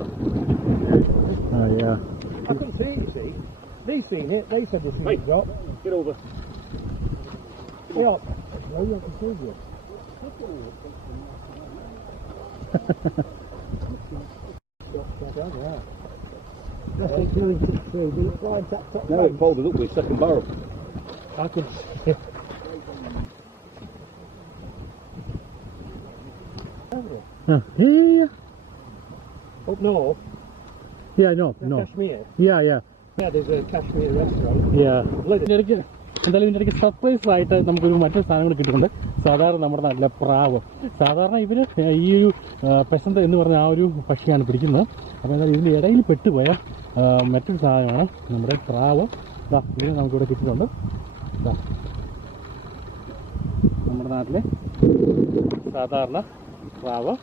Oh yeah. I couldn't see it, you see. They seen it, they said this thing got. Get over. Yeah. Well, you can see it. Now it folded up with second barrel. I could see it. Yeah. Up north, Yeah, no, no. Kashmir. Yeah, yeah. Yeah, there's a Kashmir restaurant. Yeah. എന്തായാലും ഇതിൻ്റെ ഇടയ്ക്ക് സർപ്രൈസ് ആയിട്ട് നമുക്കൊരു മറ്റൊരു സാധനം കൂടെ കിട്ടുന്നുണ്ട്. സാധാരണ നമ്മുടെ നാട്ടിലെ പ്രാവ്. സാധാരണ ഇവർ ഈ ഒരു പെസന്ത് എന്ന് പറഞ്ഞ ആ ഒരു പക്ഷിയാണ് പിടിക്കുന്നത്. അപ്പോൾ എന്തായാലും ഇതിൻ്റെ ഇടയിൽ പെട്ടുപോയ മറ്റൊരു സാധനമാണ് നമ്മുടെ പ്രാവ്. ഇതിന് നമുക്കിവിടെ കിട്ടുന്നുണ്ട്. നമ്മുടെ നാട്ടിലെ സാധാരണ പ്രാവ്.